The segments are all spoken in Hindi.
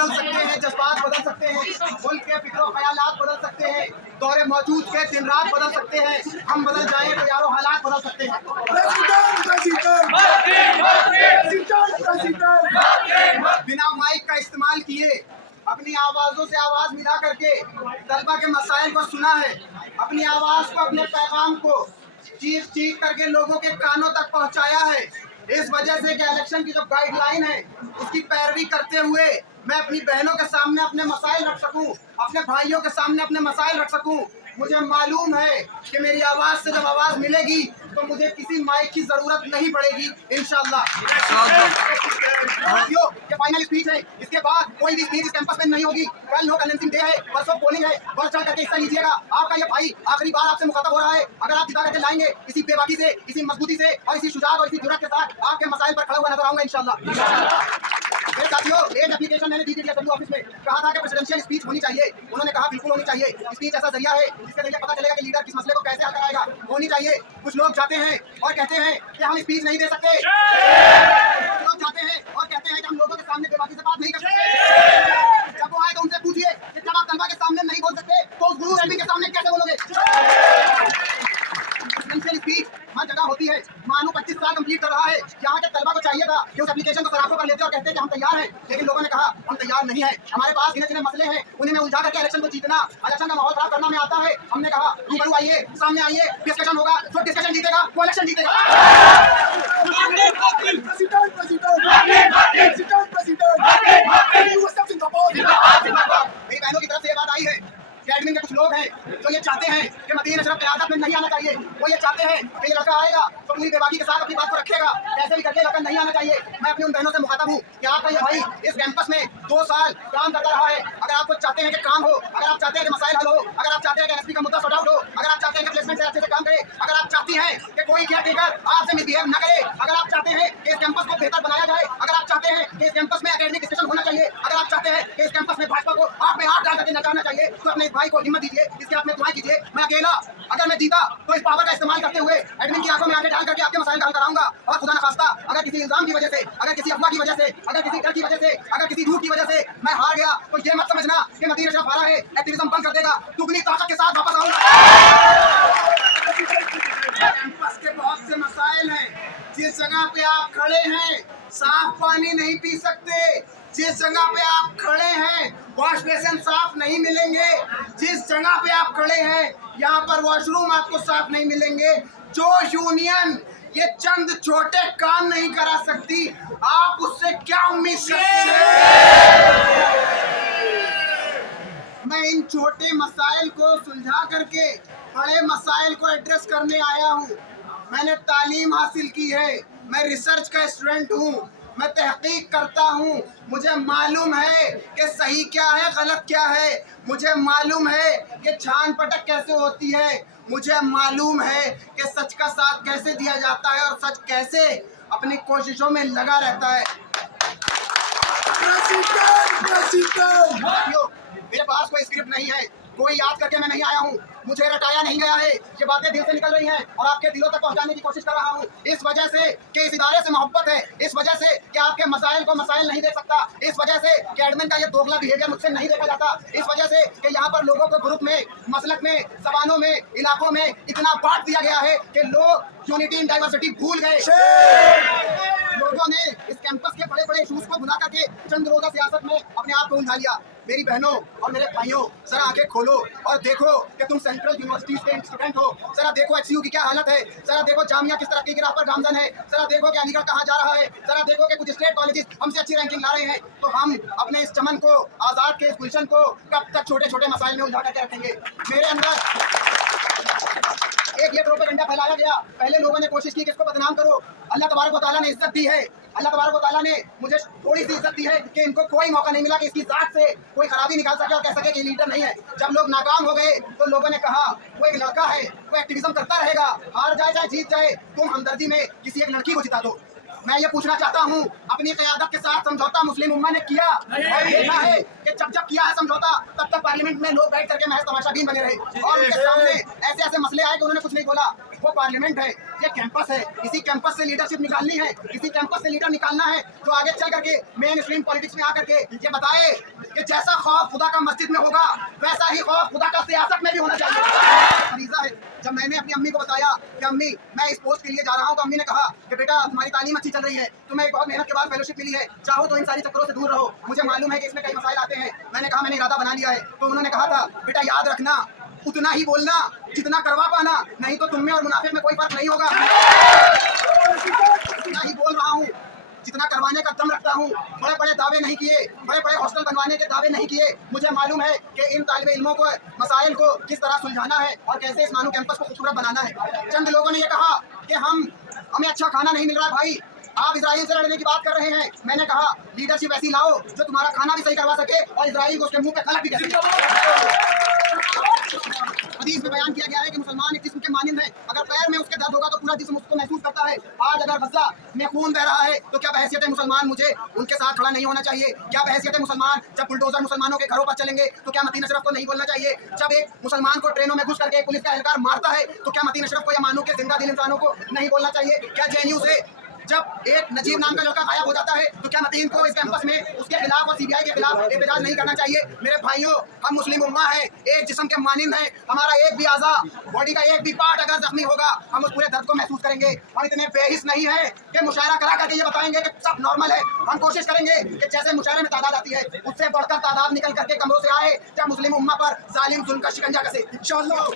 बदल सकते हैं, जज्बात बदल सकते हैं, मुल्क के फिक्र ख्यालात बदल सकते हैं, दौरे मौजूद के दिन रात बदल सकते हैं। हम बदल जाएं तो यारो हालात बदल सकते हैं। बिना माइक का इस्तेमाल किए अपनी आवाजों से आवाज मिला करके तलबा के मसाइल को सुना है, अपनी आवाज को, अपने पैगाम को चीख चीख करके लोगों के कानों तक पहुंचाया है। इस वजह से कि इलेक्शन की जो गाइडलाइन है उसकी पैरवी करते हुए मैं अपनी बहनों के सामने अपने मसाइल रख सकूं, अपने भाइयों के सामने अपने मसाइल रख सकूं। मुझे मालूम है कि मेरी आवाज से जब आवाज मिलेगी तो मुझे किसी माइक की जरूरत नहीं पड़ेगी, इंशाअल्लाह। ये फाइनल स्पीच है, इसके बाद कोई भी स्पीच इस कैंपस में नहीं होगी। कल नो कन्वेंसिंग डे है, परसों पोलिंग है, बढ़ चढ़ करके हिस्सा लीजिएगा। आपका ये भाई आखिरी बार आपसे मुखातब हो रहा है। अगर आप जिता करके लाएंगे इसी बेबाकी से, इसी मजबूती से और इसी शुजात और इसी जुर्रत के साथ आपके मसाइल पर खड़ा हुआ नजर आऊंगा, इंशाअल्लाह। मेरे साथियों, एक एप्लीकेशन मैंने दी थी डब्ल्यू ऑफिस में, कहा था कि प्रेसिडेंशियल स्पीच होनी चाहिए। उन्होंने कहा बिल्कुल होनी चाहिए। स्पीच ऐसा जरिया है जिसके जरिए पता चलेगा कि लीडर किस मसले को कैसे हल कराएगा, होनी चाहिए। कुछ लोग जाते हैं और कहते हैं कि हम स्पीच नहीं दे सकते, कुछ लोग जाते हैं और कहते हैं कि हम लोगों के सामने बेबाकी से बात नहीं कर सकते। जब वो आए तो उनसे पूछिए कि जब आप तलबा के सामने नहीं बोल सकते तो उस गुरु एडमिन के सामने कैसे बोलोगे? प्रेसिडेंशियल स्पीच हर जगह होती है। मानो 25 साल कंप्लीट कर रहा है, यहाँ के तलबा को चाहिए था कि उस एप्लीकेशन को सराखों पर लेते और कहते हैं कि हम तैयार हैं, लेकिन लोगों ने कहा हम तैयार नहीं है, हमारे पास गिने चुने मसले हैं, उन्हीं में उलझा करके इलेक्शन को जीतना, इलेक्शन का माहौल खराब करना में आता है। हमने कहा रूबरू आइए, सामने आइए, डिस्कशन होगा, जो डिस्कशन जीतेगा वो इलेक्शन जीतेगा। मेरी बहनों की तरफ से ये बात आई है कि एडमिन के कुछ लोग हैं जो ये चाहते हैं कि मदीन अशरफ क़यादत में नहीं आना चाहिए। वो ये चाहते हैं कि ये लड़का आएगा तो पूरी बेबाकी के साथ अपनी बात को रखेगा, कैसे भी करके लड़का नहीं आना चाहिए। मैं अपनी उन बहनों से मुखातब हूँ कि आपका ये भाई इस कैंपस में 2 साल काम करता रहा है। अगर आप कुछ चाहते हैं कि काम हो, अगर आप चाहते हैं कि मसाइल हल हो, अगर आप चाहते हैं कि एसपी का मुद्दा सॉर्ट आउट हो, अगर आप चाहते हैं कि प्लेसमेंट से अच्छे से काम करे, अगर आप चाहती हैं कि कोई केयर टेकर आपसे मिसबिहेव न करे, अगर आप चाहते हैं कि इस कैंपस को बेहतर बनाया जाए, अगर आप चाहते हैं कि इस कैंपस में एकेडमिक डिस्कशन होना चाहिए, अगर आप चाहते हैं कि इस कैंपस में भाजपा को आंख में आंख डाल करके नचाना चाहिए, तो अपने इस भाई को हिम्मत दीजिए, इसके हाथ में दुआएं कीजिए। मैं अकेला अगर मैं जीता तो इस पावर का इस्तेमाल करते हुए एडमिन की आंखों में आंखें डाल करके आपके मसाइल हल कराऊंगा। और खुदा न खास्ता अगर किसी इल्जाम की वजह से, अगर किसी अफवाह की वजह से, अगर किसी डर की वजह से, अगर किसी झूठ की वजह से मैं हार गया तो ये मत समझना कि मदीन अशरफ हारा है, एक्टिविज्म बंद कर देगा, दुगनी ताकत के साथ वापस आऊंगा। कैंपस के बहुत से मसाइल हैं। जिस जगह पे आप खड़े हैं साफ पानी नहीं पी सकते, जिस जगह पे आप खड़े हैं वॉश बेसिन साफ नहीं मिलेंगे, जिस जगह पे आप खड़े हैं यहाँ पर वॉशरूम आपको साफ नहीं मिलेंगे। जो यूनियन ये चंद छोटे काम नहीं करा सकती, आप उससे क्या उम्मीद करते हैं? मैं इन छोटे मसाइल को सुलझा करके बड़े मसाइल को एड्रेस करने आया हूँ। मैंने तालीम हासिल की है, मैं रिसर्च का स्टूडेंट हूँ, मैं तहकीक करता हूँ। मुझे मालूम है कि सही क्या है गलत क्या है, मुझे मालूम है कि छान पटक कैसे होती है, मुझे मालूम है कि सच का साथ कैसे दिया जाता है और सच कैसे अपनी कोशिशों में लगा रहता है। मेरे पास कोई स्क्रिप्ट नहीं है, कोई याद करके मैं नहीं आया हूँ, मुझे रटाया नहीं गया है, ये बातें दिल से निकल रही हैं और आपके दिलों तक पहुंचाने की कोशिश कर रहा हूँ। इस वजह से कि इस इदारे से मोहब्बत है, इस वजह से कि आपके मसाइल को मसाइल नहीं दे सकता, इस वजह से कि एडमिन का ये दोगला बिहेवियर मुझसे नहीं देखा जाता, इस वजह से कि यहाँ पर लोगों को ग्रुप में, मसलक में, जबानों में, इलाकों में इतना बांट दिया गया है कि लोग यूनिटी इन डाइवर्सिटी भूल गए। लोगों ने इस कैंपस के बड़े बड़े इशूज को भुला करके चंद रोजा सियासत में अपने आप को उलझा लिया। मेरी बहनों और मेरे भाइयों, जरा आंखें खोलो और देखो कि तुम सेंट्रल यूनिवर्सिटीज के स्टूडेंट हो। जरा देखो एचसीयू की क्या हालत है, जरा देखो जामिया किस तरक्की की राह पर गामजन है, जरा देखो कि अलीगढ़ कहाँ जा रहा है, जरा देखो कि कुछ स्टेट कॉलेजेस हमसे अच्छी रैंकिंग ला रहे हैं। तो हम अपने इस चमन को, आजाद के इस गुलशन को कब तक छोटे छोटे मसाइल में उलझा करके रखेंगे? मेरे अंदर एक ये प्रोपेगेंडा फैलाया गया, पहले लोगों ने कोशिश की कि इसको बदनाम करो। अल्लाह तबारक व तआला ने इज्जत दी है, अल्लाह तबारक व तआला ने मुझे थोड़ी सी इज्जत दी है कि इनको कोई मौका नहीं मिला कि इसकी जात से कोई खराबी निकाल सके और कह सके कि लीडर नहीं है। जब लोग नाकाम हो गए तो लोगों ने कहा वो एक लड़का है, वो एक्टिविज्म करता रहेगा, हार जाए चाहे जीत जाए, तुम हमदर्दी में किसी एक लड़की को जिता दो। मैं ये पूछना चाहता हूँ, अपनी क़यादत के साथ समझौता मुस्लिम उम्मा ने किया और देखा है कि जब जब किया है समझौता तब तक पार्लियामेंट में लोग बैठ करके महज तमाशाबीन बने रहे और उनके सामने ऐसे ऐसे मसले आए कि उन्होंने कुछ नहीं बोला। वो पार्लियामेंट है, ये कैंपस है, इसी कैंपस से लीडरशिप निकालनी है, इसी कैंपस से लीडर निकालना है जो आगे चल करके मेन स्ट्रीम पॉलिटिक्स में आकर के ये बताए कि जैसा खौफ खुदा का मस्जिद में होगा वैसा ही खौफ खुदा का सियासत में भी होना चाहिए। फरीजा है, जब मैंने अपनी अम्मी को बताया कि अम्मी मैं इस पोस्ट के लिए जा रहा हूँ, तो अम्मी ने कहा कि बेटा तुम्हारी तालीम अच्छी चल रही है, तुम्हें बहुत मेहनत के बाद फेलोशिप मिली है, चाहो तो इन सारी चक्करों से दूर रहो, मुझे मालूम है कि इसमें कई मसाइल आते हैं। मैंने कहा मैंने इरादा बना लिया है। तो उन्होंने कहा था बेटा याद रखना उतना ही बोलना जितना करवा पाना, नहीं तो तुम में और मुनाफिक में कोई फर्क नहीं होगा। उतना ही बोल रहा हूँ जितना करवाने का दम रखता हूँ। बड़े बड़े दावे नहीं किए, बड़े बड़े हॉस्टल बनवाने के दावे नहीं किए। मुझे मालूम है कि इन तालिबे इल्मों को मसाइल को किस तरह सुलझाना है और कैसे इस मानू कैंपस को खूबसूरत बनाना है। चंद लोगों ने ये कहा कि हमें अच्छा खाना नहीं मिल रहा है भाई, आप इजराइल से लड़ने की बात कर रहे हैं। मैंने कहा लीडरशिप ऐसी लाओ जो तुम्हारा खाना भी सही करवा सके और इजराइल को उसके मुंह पे खलक भी कर सके। हदीस में बयान किया गया है कि मुसलमान एक जिस्म के मानिंद है, अगर पैर में उसके दर्द होगा तो पूरा जिस्म उसको महसूस करता है। आज अगर गज़ा में खून बह रहा है तो क्या बहैसियत मुसलमान मुझे उनके साथ खड़ा नहीं होना चाहिए? क्या बहैसियत मुसलमान जब बुलडोजर मुसलमानों के घरों पर चलेंगे तो क्या मतीन अशरफ को नहीं बोलना चाहिए? जब एक मुसलमान को ट्रेनों में घुस करके पुलिस का एहलकार मारता है तो क्या मतीन अशरफ को या मानू के जिंदा दिल इंसानों को नहीं बोलना चाहिए? क्या जेएनयू से जब एक नजीब नाम का लड़का गायब हो जाता है तो क्या मतीन को इस कैंपस में उसके खिलाफ और सीबीआई के खिलाफ एहतजाज नहीं करना चाहिए? मेरे भाइयों, हम मुस्लिम उम्मा है, एक जिस्म के मानिंद है, हमारा एक भी आज़ा बॉडी का एक भी पार्ट अगर जख्मी होगा हम उस पूरे दर्द को महसूस करेंगे। और इतने बेहिस नहीं है कि मुशायरा करा करके ये बताएंगे कि सब नॉर्मल है। हम कोशिश करेंगे कि जैसे मुशायरे में तादाद आती है उससे बढ़कर तादाद निकल करके कमरों से आए जब मुस्लिम उम्मा पर जालिम जुल्म का शिकंजा कसे। इंशाअल्लाह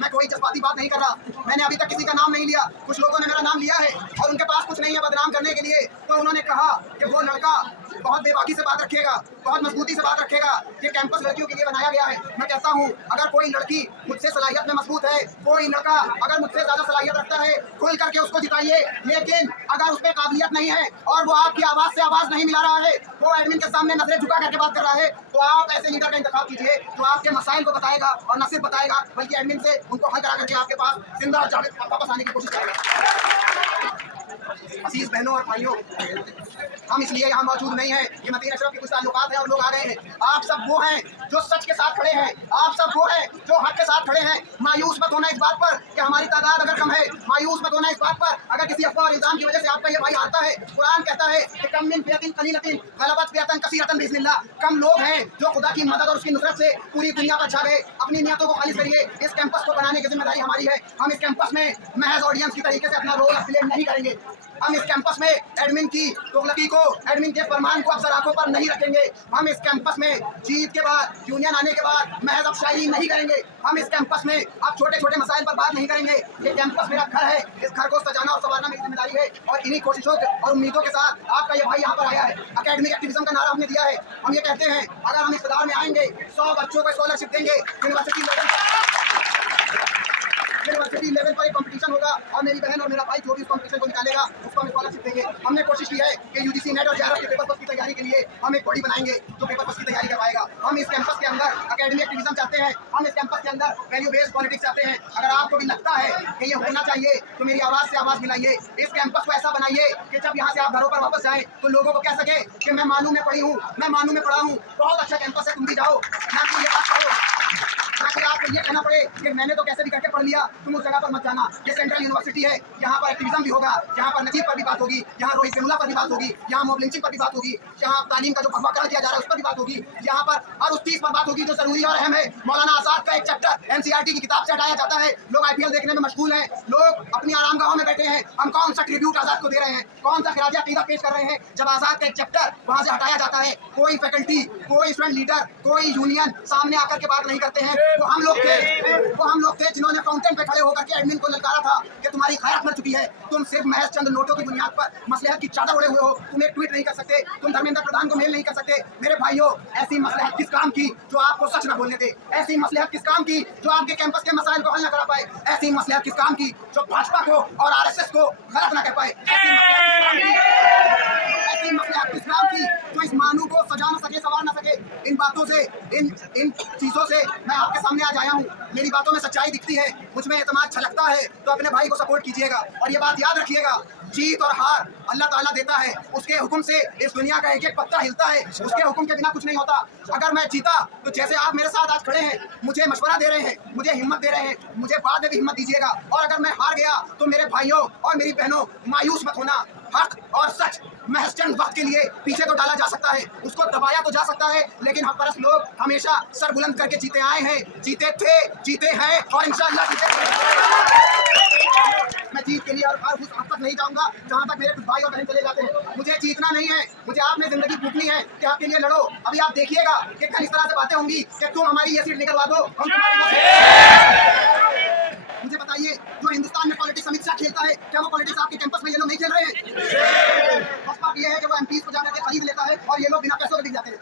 मैं कोई जज्बाती बात नहीं कर रहा, मैंने अभी तक किसी का नाम नहीं लिया। कुछ लोगों ने मेरा नाम लिया है और उनके पास कुछ नहीं है बदनाम करने के लिए, तो उन्होंने कहा कि वो लड़का बहुत बेबाकी से बात रखेगा, बहुत मजबूती से बात रखेगा, ये कैंपस लड़कियों के लिए बनाया गया है। मैं कहता हूँ अगर कोई लड़की मुझसे सलाहियत में मजबूत है, कोई लड़का अगर मुझसे ज्यादा सलाहियत रखता है, खुल करके उसको जिताइए। लेकिन अगर उसमें काबिलियत नहीं है और वो आपकी आवाज से आवाज नहीं मिला रहा है, वो एडमिन के सामने नजरें झुका करके बात कर रहा है, तो आप ऐसे लीडर का इंतखाब कीजिए जो आपके मसाइल को बताएगा और न सिर्फ बताएगा बल्कि एडमिन से उनको हल करा करके आपके पास जिंदा वापस आने की कोशिश करेगा। अजीज बहनों और भाइयों, हम इसलिए यहाँ मौजूद नहीं है कि मतीन अशरफ के कुछ ताल्लुकात हैं और लोग आ गए हैं। आप सब वो हैं जो सच के साथ खड़े हैं, आप सब वो हैं जो हक के साथ खड़े हैं। मायूस मत होना इस बात पर कि हमारी तादाद अगर कम है, मायूस मत होना इस बात पर अगर किसी अफवाह और इल्जाम की वजह से आपका ये भाई हारता है। कुरान कहता है कि कम मिन फियतिन कलीलतिन गलबत फियतन कसीरतन बिइज़्निल्लाह। कम लोग हैं जो खुदा की मदद और उसकी नुसरत से पूरी दुनिया पर छा गए। अपनी नियतों को खालिस करिए। इस कैंपस को बनाने की जिम्मेदारी हमारी है। हम इस कैंपस में महज ऑडियंस की तरीके से अपना रोल प्ले नहीं करेंगे। हम इस कैंपस में एडमिन की तुगलकी को, एडमिन के फरमान को अफसर आंखों पर नहीं रखेंगे। हम इस कैंपस में जीत के बाद, यूनियन आने के बाद महज अफशाई नहीं करेंगे। हम इस कैंपस में अब छोटे छोटे मसाइल पर बात नहीं करेंगे। ये कैंपस मेरा घर है, इस घर को सजाना और संवारना मेरी जिम्मेदारी है। और इन्हीं कोशिशों और उम्मीदों के साथ आपका ये भाई यहाँ पर आया है। अकेडमिक एक्टिविज्म का नारा हमने दिया है। हम ये कहते हैं अगर हम इक़्तिदार में आएंगे 100 बच्चों को स्कॉलरशिप देंगे, यूनिवर्सिटी लेवल पर एक कंपटीशन होगा और मेरी बहन और मेरा भाई जो भी इस कंपटीशन को निकालेगा उसको हम स्कॉलरशिप देंगे। हमने कोशिश की है कि यूजीसी नेट और जेआरएफ के पेपर फर्स्ट की तैयारी के लिए हम एक बॉडी बनाएंगे जो पेपर फर्स्ट की तैयारी करवाएगा। हम इस कैंपस के अंदर एकेडमिक एक्टिविज्म चाहते हैं, हम इस कैंपस के अंदर वैल्यू बेस्ड पॉलिटिक्स चाहते हैं। अगर आपको भी लगता है कि ये होना चाहिए तो मेरी आवाज़ से आवाज़ मिलाइए। इस कैंपस को ऐसा बनाइए कि जब यहाँ से आप घरों पर वापस जाएं तो लोगों को कह सके कि मैं मानू में पढ़ी हूँ, मैं मानू में पढ़ा हूँ, बहुत अच्छा कैंपस है, तुम भी जाओ। ना ये बात करो ताकि आपको ये कहना पड़े कि मैंने तो कैसे भी करके पढ़ लिया, तुम उस जगह पर मत जाना। ये सेंट्रल यूनिवर्सिटी है, यहाँ पर एक्टिविज्म भी होगा, यहाँ पर नजीब पर भी बात होगी, यहाँ रोहित वेमुला पर भी बात होगी, यहाँ मॉब लिंचिंग पर भी बात होगी, यहाँ तालीम का जो भगवा किया जा रहा है उस पर भी बात होगी, यहाँ पर और उस चीज पर बात होगी जो जरूरी और अहम है। मौलाना आजाद का एक चैप्टर एनसीईआरटी की किताब से हटाया जाता है। लोग आईपीएल देखने में मशगूल हैं, लोग अपनी आरामगाहों में बैठे हैं। हम कौन सा ट्रिब्यूट आजाद को दे रहे हैं, कौन सा खिराज अकीदा पेश कर रहे हैं जब आजाद का एक चैप्टर वहाँ से हटाया जाता है? कोई फैकल्टी, कोई स्टूडेंट लीडर, कोई यूनियन सामने आकर के बात नहीं करते हैं। वो हम लोग थे जिन्होंने फाउंटेन पे खड़े होकर के एडमिन को ललकारा था कि तुम्हारी खैरत मर चुकी है, तुम सिर्फ महज चंद नोटों की बुनियाद पर मसलहत की चादर ओढ़े हुए हो, तुम एक ट्वीट नहीं कर सकते, तुम धर्मेंद्र प्रधान को मेल नहीं कर सकते। मेरे भाइयों, ऐसी मसलहत किस काम की जो आपको सच न बोलने दे? ऐसी मसलहत किस काम की जो आपके कैंपस के मसाइल को हल न करा पाए? ऐसी मसलहत किस काम की जो भाजपा को और आरएसएस को गलत न कह पाए? ऐसी मसलहत किस काम की जो इस मानू को सजा न सके, संवार न सके? इन बातों से, इन चीजों से मैं आपके सामने आज आया हूँ। मेरी बातों में सच्चाई दिखती है, मुझ में एतमाद छलकता है, तो अपने भाई को सपोर्ट कीजिएगा। और ये बात याद रखिएगा, जीत और हार अल्लाह ताला देता है। उसके हुक्म से इस दुनिया का एक एक पत्ता हिलता है। उसके हुक्म के बिना कुछ नहीं होता। अगर मैं जीता तो जैसे आप मेरे साथ आज खड़े हैं, मुझे मशवरा दे रहे हैं, मुझे हिम्मत दे रहे हैं, मुझे बाद में भी हिम्मत दीजिएगा। और अगर मैं हार गया तो मेरे भाइयों और मेरी बहनों, मायूस मत होना। हक और सच महज चंद वक्त के लिए पीछे तो डाला जा सकता है, उसको दबाया तो जा सकता है, लेकिन हक परस्त लोग हमेशा सर बुलंद करके जीते आए हैं, जीते थे, जीते हैं और इंशाअल्लाह जीते मैं जीत के लिए और उस हद तक नहीं जाऊंगा जहां तक मेरे कुछ भाई और बहन चले जाते हैं। मुझे जीतना नहीं है, मुझे आप में जिंदगी फूकनी है कि आपके लिए लड़ो। अभी आप देखिएगा कि कल इस तरह से बातें होंगी कि तुम हमारी ये सीट निकलवा दो, हम तुम्हारी। मुझे बताइए, जो हिंदुस्तान में पॉलिटिक्स अमित शाह खेलता है, क्या वो पॉलिटिक्स आपके कैंपस में ये लोग नहीं खेल रहे हैं? बस बात ये है कि वो एमपीज को जाकर के खरीद लेता है और ये लोग बिना पैसों के बिक जाते हैं।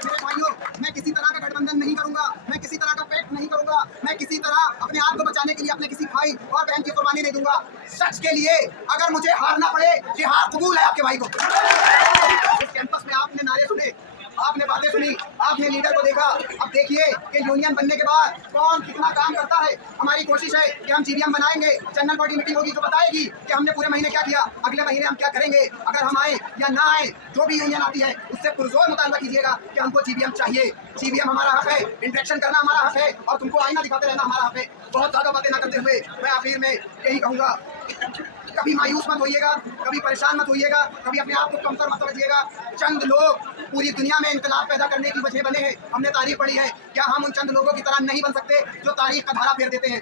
मेरे भाइयों, मैं किसी तरह का गठबंधन नहीं करूंगा, मैं किसी तरह का पेट नहीं करूंगा, मैं किसी तरह अपने आप को बचाने के लिए अपने किसी भाई और बहन की कुर्बानी नहीं दूंगा। सच के लिए अगर मुझे हारना पड़े, ये हार कबूल है आपके भाई को। इस कैंपस में आपने नारे सुने, आपने बातें सुनी, आपने लीडर को देखा। अब देखिए कि यूनियन बनने के बाद कौन कितना काम करता है। हमारी कोशिश है कि हम जीबीएम बनाएंगे, जनरल बॉडी मीटिंग होगी जो बताएगी कि हमने पूरे महीने क्या किया, अगले महीने हम क्या करेंगे। अगर हम आए या ना आए, जो भी यूनियन आती है उससे पुरजोर मुतालबा कीजिएगा कि हमको जीबीएम चाहिए। जीबीएम हमारा हक है, इंटरेक्शन करना हमारा हक है और तुमको आईना दिखाते रहना हमारा हक है। बहुत ज्यादा बातें ना करते हुए मैं आखिर में यही कहूँगा, कभी मायूस मत होइएगा, कभी परेशान मत होइएगा, कभी अपने आप को कमतर मत समझिएगा। चंद लोग पूरी दुनिया में इंकलाब पैदा करने की वजह बने हैं। हमने तारीख पढ़ी है, क्या हम उन चंद लोगों की तरह नहीं बन सकते जो तारीख का धारा फेर देते हैं?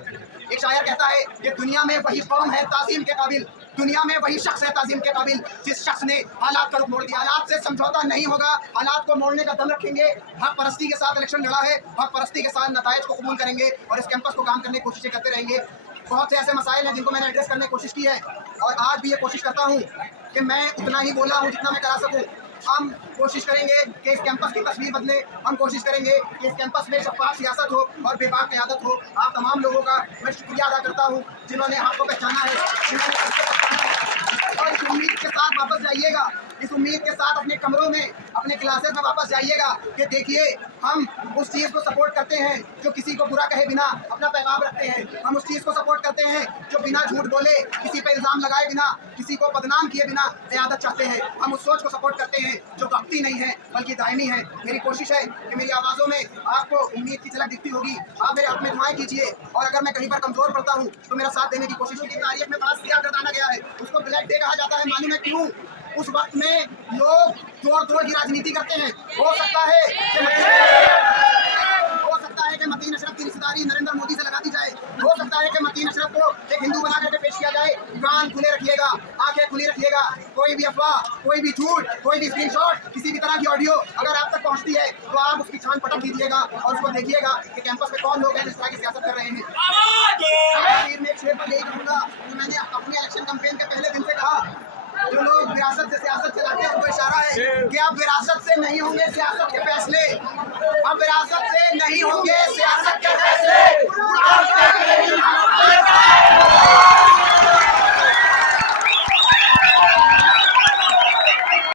एक शायर कहता है कि दुनिया में वही कौम है ताज़ीम के काबिल, दुनिया में वही शख्स है ताज़ीम के काबिल जिस शख्स ने हालात का रुख मोड़ दिया। हालात से समझौता नहीं होगा, हालात को मोड़ने का दम रखेंगे। हक परस्ती के साथ इलेक्शन लड़ा है, हक परस्ती के साथ नताइज को कबूल करेंगे और इस कैंपस को काम करने की कोशिशें करते रहेंगे। बहुत से ऐसे मसाइल हैं जिनको मैंने एड्रेस करने की कोशिश की है और आज भी ये कोशिश करता हूँ कि मैं उतना ही बोला हूँ जितना मैं करा सकूँ। हम कोशिश करेंगे कि इस कैंपस की तस्वीर बदले, हम कोशिश करेंगे कि इस कैंपस में शफाफ सियासत हो और बेबाक क़यादत हो। आप तमाम लोगों का मैं शुक्रिया अदा करता हूँ जिन्होंने आपको पहचाना है, और इस उम्मीद के साथ वापस जाइएगा, इस उम्मीद के साथ अपने कमरों में, अपने क्लासेस में वापस जाइएगा कि देखिए हम उस चीज़ को सपोर्ट करते हैं जो किसी को बुरा कहे बिना अपना पैगाम रखते हैं। हम उस चीज़ को सपोर्ट करते हैं जो बिना झूठ बोले, किसी पे इल्ज़ाम लगाए बिना, किसी को बदनाम किए बिना क़यादत चाहते हैं। हम उस सोच को सपोर्ट करते हैं जो वक्ती नहीं है बल्कि दायमी है। मेरी कोशिश है कि मेरी आवाज़ों में आपको उम्मीद की झलक दिखती होगी। आप मेरे हक़ में दुआएं कीजिए और अगर मैं कहीं पर कमज़ोर पड़ता हूँ तो मेरा साथ देने की कोशिश कीजिए। तारीख में बड़ा सियाह गर्दाना गया है, उसको ब्लैक डे कहा जाता है। मालूम है क्यों? उस वक्त में लोग जोर तोड़ की राजनीति करते हैं। हो सकता है कि मतीन अशरफ की रिश्तेदारी नरेंद्र मोदी से लगा दी जाए, हो सकता है कि मतीन अशरफ को एक हिंदू बना करके पेश किया जाए। कान खुले रखिएगा, आंखें खुली रखिएगा। कोई भी अफवाह, कोई भी झूठ, कोई भी स्क्रीनशॉट, किसी भी तरह की ऑडियो अगर आप तक पहुंचती है तो आप उसकी छान पटक कीजिएगा और उसको देखिएगा कि कैंपस में कौन लोग हैं जिस तरह की सियासत कर रहे हैं। मैं एक शेर पर यही कहूँगा कि मैंने अपने इलेक्शन कैंपेन के पहले दिन से कहा, जो लोग विरासत से सियासत चलाते हैं उनको इशारा है कि अब विरासत से नहीं होंगे सियासत के फैसले, अब विरासत से नहीं होंगे सियासत